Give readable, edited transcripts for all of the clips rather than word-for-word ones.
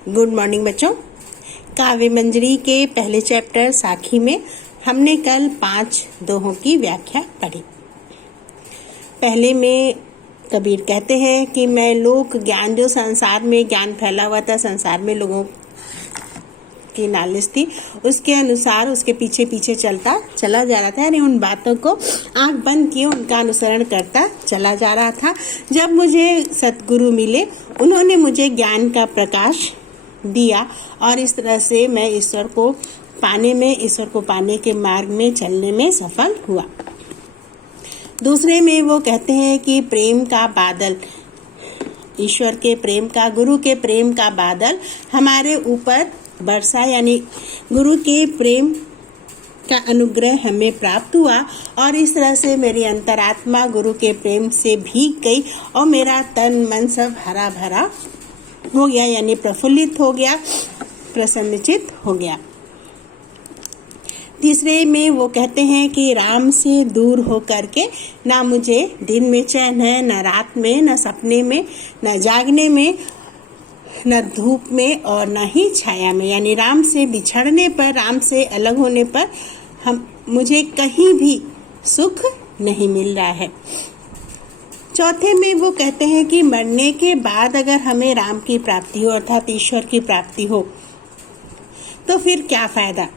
Good morning बच्चों। काव्य मंजरी के पहले चैप्टर साखी में हमने कल 5 दोहों की व्याख्या पढ़ी। पहले में कबीर कहते हैं कि मैं लोक ज्ञान, जो संसार में ज्ञान फैला हुआ था, संसार में लोगों की नॉलेज थी, उसके अनुसार उसके पीछे पीछे चलता चला जा रहा था, यानी उन बातों को आंख बंद किए उनका अनुसरण करता चला जा रहा था। जब मुझे सतगुरु मिले, उन्होंने मुझे ज्ञान का प्रकाश दिया और इस तरह से मैं ईश्वर को पाने के मार्ग में चलने में सफल हुआ। दूसरे में वो कहते हैं कि प्रेम का बादल, ईश्वर के प्रेम का, गुरु के प्रेम का बादल हमारे ऊपर बरसा, यानी गुरु के प्रेम का अनुग्रह हमें प्राप्त हुआ और इस तरह से मेरी अंतरात्मा गुरु के प्रेम से भीग गई और मेरा तन मन सब हरा भरा हो गया, यानी प्रफुल्लित हो गया, प्रसन्नचित हो गया। तीसरे में वो कहते हैं कि राम से दूर हो करके ना मुझे दिन में चैन है, न रात में, न सपने में, न जागने में, न धूप में और न ही छाया में, यानी राम से बिछड़ने पर, राम से अलग होने पर मुझे कहीं भी सुख नहीं मिल रहा है। चौथे में वो कहते हैं कि मरने के बाद अगर हमें राम की प्राप्ति हो, अर्थात ईश्वर की प्राप्ति हो, तो फिर क्या फायदा।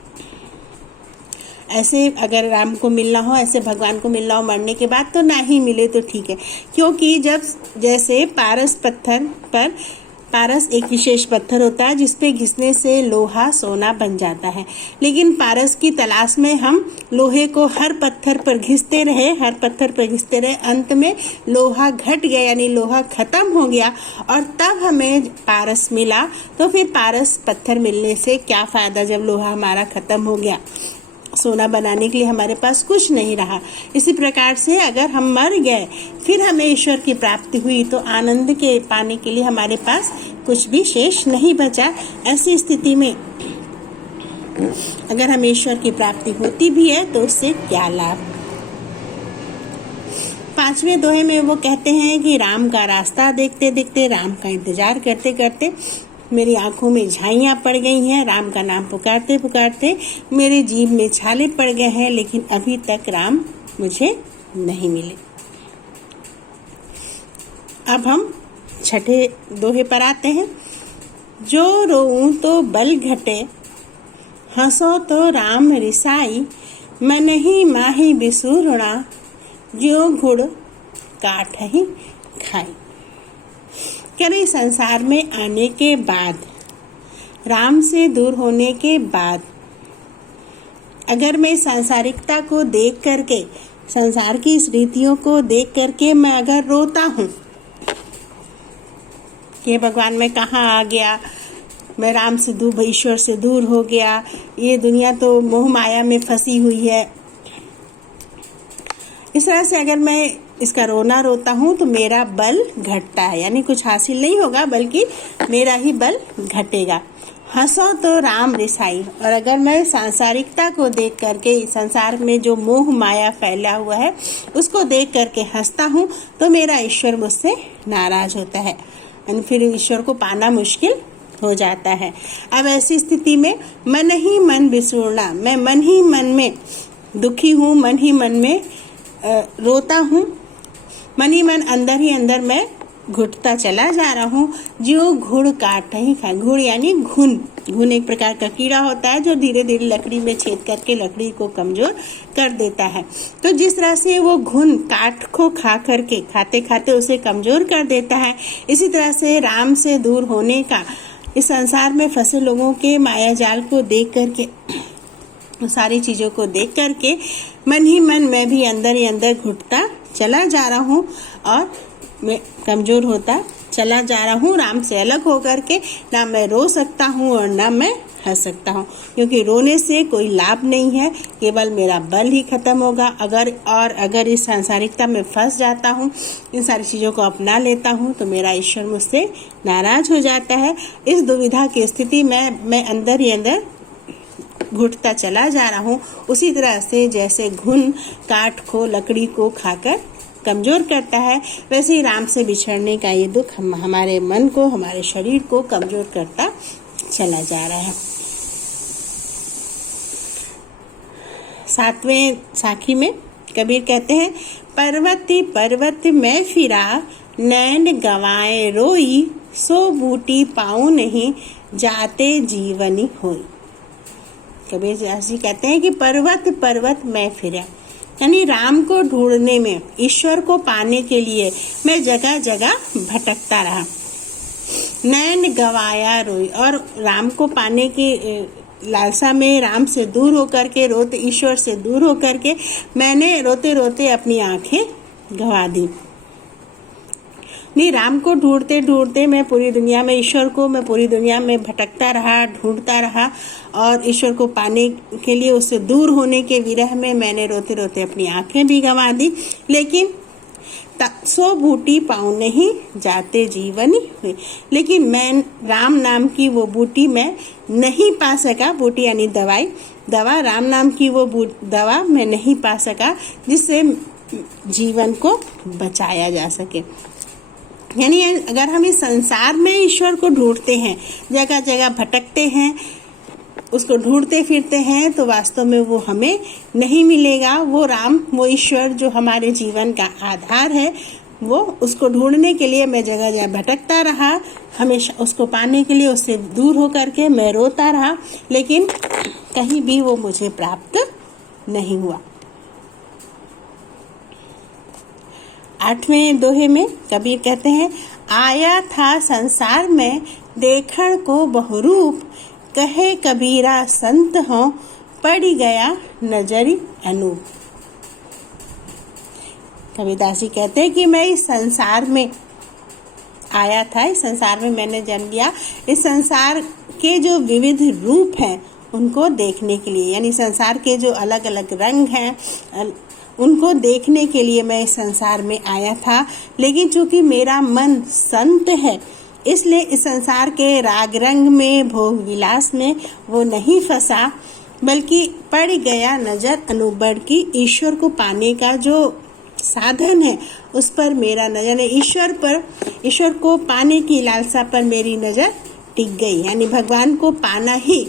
ऐसे अगर राम को मिलना हो, ऐसे भगवान को मिलना हो मरने के बाद, तो ना ही मिले तो ठीक है, क्योंकि जब जैसे पारस एक विशेष पत्थर होता है जिसपे घिसने से लोहा सोना बन जाता है, लेकिन पारस की तलाश में हम लोहे को हर पत्थर पर घिसते रहे, अंत में लोहा घट गया, यानी लोहा खत्म हो गया और तब हमें पारस मिला। तो फिर पारस पत्थर मिलने से क्या फायदा जब लोहा हमारा खत्म हो गया, सोना बनाने के लिए हमारे पास कुछ नहीं रहा। इसी प्रकार से अगर हम मर गए फिर हमें ईश्वर की प्राप्ति हुई तो आनंद के पाने के लिए हमारे पास कुछ भी शेष नहीं बचा। ऐसी स्थिति में अगर हमें ईश्वर की प्राप्ति होती भी है तो उससे क्या लाभ। 5वें दोहे में वो कहते हैं कि राम का रास्ता देखते देखते, राम का इंतजार करते करते मेरी आंखों में झाइयाँ पड़ गई हैं, राम का नाम पुकारते पुकारते मेरे जीभ में छाले पड़ गए हैं, लेकिन अभी तक राम मुझे नहीं मिले। अब हम छठे दोहे पर आते हैं। जो रोऊं तो बल घटे, हंसो तो राम रिसाई, मन ही माही बिसूरणा, ज्यों गुड़ काट ही खाई। यानी संसार में आने के बाद, राम से दूर होने के बाद, अगर मैं सांसारिकता को देख करके, संसार की इस रीतियों को देख करके मैं अगर रोता हूँ कि भगवान मैं कहाँ आ गया, मैं राम से दूर, ईश्वर से दूर हो गया, ये दुनिया तो मोह माया में फंसी हुई है, इस तरह से अगर मैं इसका रोना रोता हूँ तो मेरा बल घटता है, यानी कुछ हासिल नहीं होगा बल्कि मेरा ही बल घटेगा। हंसो तो राम रिसाई, और अगर मैं सांसारिकता को देख करके, संसार में जो मोह माया फैला हुआ है उसको देख करके हंसता हूँ तो मेरा ईश्वर मुझसे नाराज होता है, यानी फिर ईश्वर को पाना मुश्किल हो जाता है। अब ऐसी स्थिति में मन ही मन बिसूरना, मैं मन ही मन में दुखी हूँ, मन ही मन में रोता हूँ, मन ही मन अंदर ही अंदर मैं घुटता चला जा रहा हूँ। जो घुड़ काट ही खाए, घुड़ यानी घुन एक प्रकार का कीड़ा होता है जो धीरे धीरे लकड़ी में छेद करके लकड़ी को कमजोर कर देता है। तो जिस तरह से वो घुन काट को खा करके खाते खाते उसे कमजोर कर देता है, इसी तरह से राम से दूर होने का, इस संसार में फंसे लोगों के माया जाल को देख करके, सारी चीजों को देख करके मन ही मन मैं भी अंदर ही अंदर घुटता चला जा रहा हूँ और मैं कमजोर होता चला जा रहा हूँ। राम से अलग होकर के ना मैं रो सकता हूँ और ना मैं हंस सकता हूँ, क्योंकि रोने से कोई लाभ नहीं है, केवल मेरा बल ही खत्म होगा। अगर इस सांसारिकता में फंस जाता हूँ, इन सारी चीज़ों को अपना लेता हूँ तो मेरा ईश्वर मुझसे नाराज हो जाता है। इस दुविधा की स्थिति में मैं अंदर ही अंदर घुटता चला जा रहा हूँ, उसी तरह से जैसे घुन काठ को, लकड़ी को खाकर कमज़ोर करता है, वैसे ही राम से बिछड़ने का ये दुख हमारे मन को, हमारे शरीर को कमज़ोर करता चला जा रहा है। 7वें साखी में कबीर कहते हैं, पर्वती पर्वत मैं फिरा, नैन गवाए रोई, सो बूटी पाऊँ नहीं, जाते जीवनी होई। कबीर जी कहते हैं कि पर्वत पर्वत मैं फिरा, यानी राम को ढूंढने में, ईश्वर को पाने के लिए मैं जगह जगह भटकता रहा। नैन गवाया रोई, और राम को पाने की लालसा में राम से दूर होकर के, रोते ईश्वर से दूर होकर के मैंने रोते रोते अपनी आंखें गंवा दी। नहीं, राम को ढूंढते ढूंढते मैं पूरी दुनिया में, ईश्वर को मैं पूरी दुनिया में भटकता रहा, ढूंढता रहा, और ईश्वर को पाने के लिए उससे दूर होने के विरह में मैंने रोते रोते अपनी आंखें भी गंवा दी। लेकिन सो बूटी पाऊँ नहीं, जाते जीवनी हुई, लेकिन मैं राम नाम की वो बूटी मैं नहीं पा सका। बूटी यानी दवाई, दवा, राम नाम की वो दवा मैं नहीं पा सका जिससे जीवन को बचाया जा सके। यानी अगर हम इस संसार में ईश्वर को ढूंढते हैं, जगह जगह भटकते हैं, उसको ढूंढते फिरते हैं, तो वास्तव में वो हमें नहीं मिलेगा। वो राम, वो ईश्वर जो हमारे जीवन का आधार है, वो उसको ढूंढने के लिए मैं जगह जगह भटकता रहा, हमेशा उसको पाने के लिए उससे दूर होकर के मैं रोता रहा, लेकिन कहीं भी वो मुझे प्राप्त नहीं हुआ। 8वें दोहे में कबीर कहते हैं, आया था संसार में देखण को बहुरूप, कहे कबीरा संत हो, पड़ी गया नजरी अनूप। कबीरदास जी कहते हैं कि मैं इस संसार में आया था, इस संसार में मैंने जन्म लिया, इस संसार के जो विविध रूप हैं उनको देखने के लिए, यानी संसार के जो अलग अलग रंग हैं उनको देखने के लिए मैं इस संसार में आया था। लेकिन चूंकि मेरा मन संत है, इसलिए इस संसार के राग रंग में, भोग विलास में वो नहीं फंसा, बल्कि पड़ गया नजर अनुबढ़ की, ईश्वर को पाने का जो साधन है उस पर मेरा नजर है, ईश्वर पर, ईश्वर को पाने की लालसा पर मेरी नजर टिक गई। यानी भगवान को पाना ही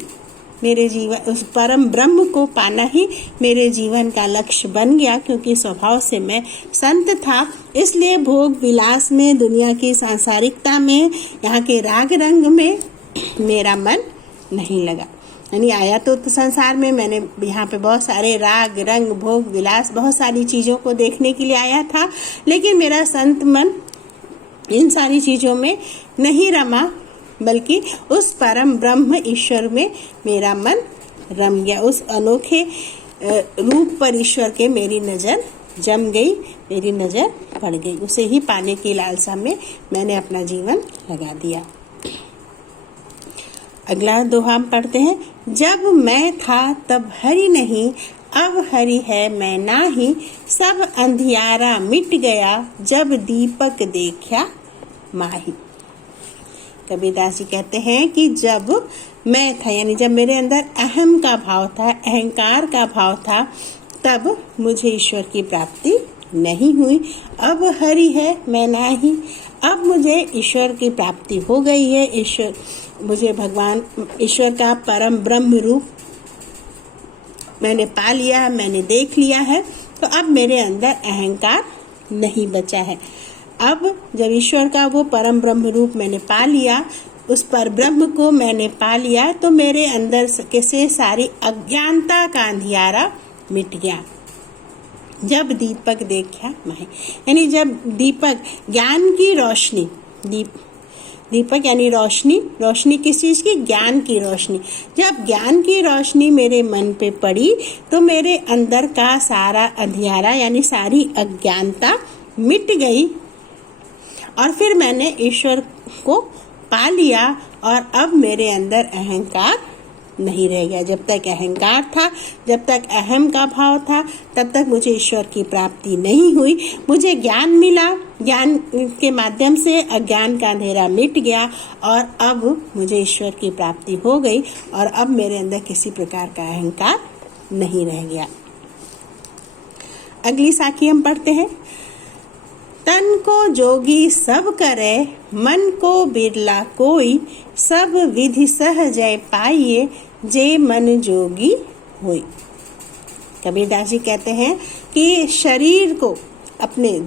मेरे जीवन, उस परम ब्रह्म को पाना ही मेरे जीवन का लक्ष्य बन गया। क्योंकि स्वभाव से मैं संत था, इसलिए भोग विलास में, दुनिया की सांसारिकता में, यहाँ के राग रंग में मेरा मन नहीं लगा। यानी आया तो संसार में, मैंने यहाँ पे बहुत सारे राग रंग, भोग विलास, बहुत सारी चीज़ों को देखने के लिए आया था, लेकिन मेरा संत मन इन सारी चीज़ों में नहीं रमा, बल्कि उस परम ब्रह्म ईश्वर में मेरा मन रम गया। उस अनोखे रूप पर ईश्वर के मेरी नज़र जम गई, मेरी नज़र पड़ गई। उसे ही पाने की लालसा में मैंने अपना जीवन लगा दिया। अगला दोहा हम पढ़ते हैं, जब मैं था तब हरि नहीं, अब हरि है मैं नाही, सब अंधियारा मिट गया, जब दीपक देखा माही। कबीरदास जी कहते हैं कि जब मैं था, यानी जब मेरे अंदर अहम का भाव था, अहंकार का भाव था, तब मुझे ईश्वर की प्राप्ति नहीं हुई। अब हरि है मैं नाही, अब मुझे ईश्वर की प्राप्ति हो गई है। ईश्वर, मुझे भगवान ईश्वर का परम ब्रह्म रूप मैंने पा लिया, मैंने देख लिया है, तो अब मेरे अंदर अहंकार नहीं बचा है। अब जब ईश्वर का वो परम ब्रह्म रूप मैंने पा लिया, उस पर ब्रह्म को मैंने पा लिया, तो मेरे अंदर से सारी अज्ञानता का अंधियारा मिट गया। जब दीपक देखा माही, यानी जब दीपक, ज्ञान की रोशनी, दीपक यानी रोशनी, रोशनी किस चीज़ की? ज्ञान की रोशनी। जब ज्ञान की रोशनी मेरे मन पे पड़ी, तो मेरे अंदर का सारा अंधियारा यानी सारी अज्ञानता मिट गई, और फिर मैंने ईश्वर को पा लिया, और अब मेरे अंदर अहंकार नहीं रह गया। जब तक अहंकार था, जब तक अहम का भाव था, तब तक मुझे ईश्वर की प्राप्ति नहीं हुई। मुझे ज्ञान मिला, ज्ञान के माध्यम से अज्ञान का अंधेरा मिट गया, और अब मुझे ईश्वर की प्राप्ति हो गई, और अब मेरे अंदर किसी प्रकार का अहंकार नहीं रह गया। अगली साखी हम पढ़ते हैं, तन को जोगी सब करे, मन को बिरला कोई, सब विधि सहजय पाइए, जे मन जोगी होई। कबीरदास जी कहते हैं कि शरीर को अपने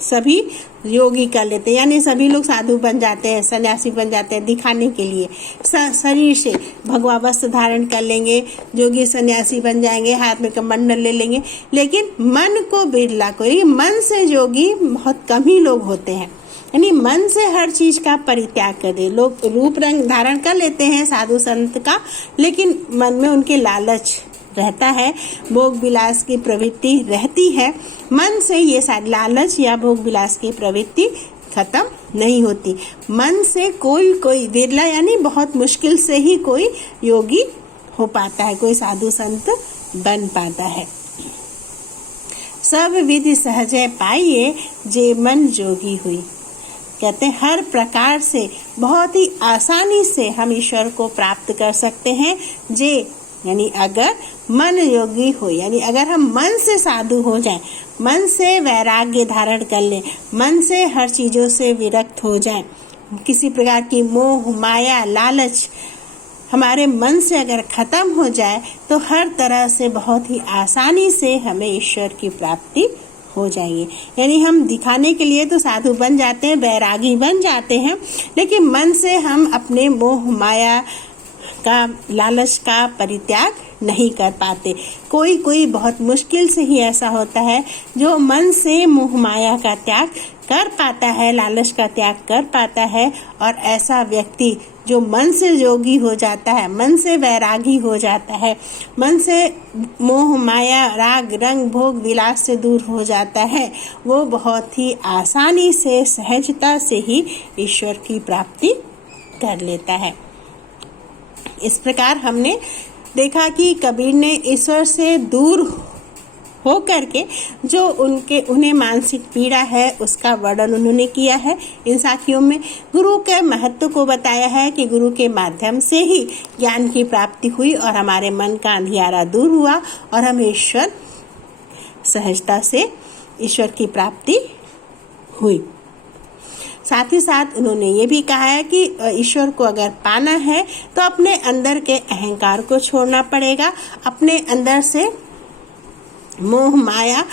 सभी योगी कर लेते हैं, यानी सभी लोग साधु बन जाते हैं, सन्यासी बन जाते हैं दिखाने के लिए। शरीर से भगवा वस्त्र धारण कर लेंगे, जोगी सन्यासी बन जाएंगे, हाथ में कमंडल ले लेंगे, लेकिन मन को बिरला कोई, मन से जोगी बहुत कम ही लोग होते हैं। यानी मन से हर चीज का परित्याग कर दे। लोग रूप रंग धारण कर लेते हैं साधु संत का, लेकिन मन में उनके लालच रहता है, भोग विलास की प्रवृत्ति रहती है। मन से ये सारी लालच या भोग विलास की प्रवृत्ति खत्म नहीं होती। मन से कोई विरला यानी बहुत मुश्किल से ही कोई योगी हो पाता है, कोई साधु संत बन पाता है। सब विधि सहजय पाइए, जे मन जोगी हुई। कहते हैं हर प्रकार से बहुत ही आसानी से हम ईश्वर को प्राप्त कर सकते हैं, जे यानी अगर मन योगी हो, यानी अगर हम मन से साधु हो जाएं, मन से वैराग्य धारण कर लें, मन से हर चीजों से विरक्त हो जाएं, किसी प्रकार की मोह माया लालच हमारे मन से अगर खत्म हो जाए, तो हर तरह से बहुत ही आसानी से हमें ईश्वर की प्राप्ति हो जाएगी। यानी हम दिखाने के लिए तो साधु बन जाते हैं, वैरागी बन जाते हैं, लेकिन मन से हम अपने मोह माया का लालच का परित्याग नहीं कर पाते। कोई बहुत मुश्किल से ही ऐसा होता है जो मन से मोह माया का त्याग कर पाता है, लालच का त्याग कर पाता है। और ऐसा व्यक्ति जो मन से योगी हो जाता है, मन से वैरागी हो जाता है, मन से मोह माया राग रंग भोग विलास से दूर हो जाता है, वो बहुत ही आसानी से सहजता से ही ईश्वर की प्राप्ति कर लेता है। इस प्रकार हमने देखा कि कबीर ने ईश्वर से दूर हो करके जो उन्हें मानसिक पीड़ा है उसका वर्णन उन्होंने किया है इन साखियों में। गुरु के महत्व को बताया है कि गुरु के माध्यम से ही ज्ञान की प्राप्ति हुई और हमारे मन का अंधियारा दूर हुआ और हम ईश्वर सहजता से ईश्वर की प्राप्ति हुई। साथ ही साथ उन्होंने ये भी कहा है कि ईश्वर को अगर पाना है तो अपने अंदर के अहंकार को छोड़ना पड़ेगा, अपने अंदर से मोह माया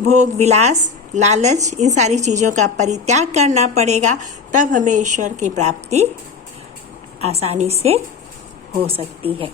भोग विलास लालच इन सारी चीजों का परित्याग करना पड़ेगा, तब हमें ईश्वर की प्राप्ति आसानी से हो सकती है।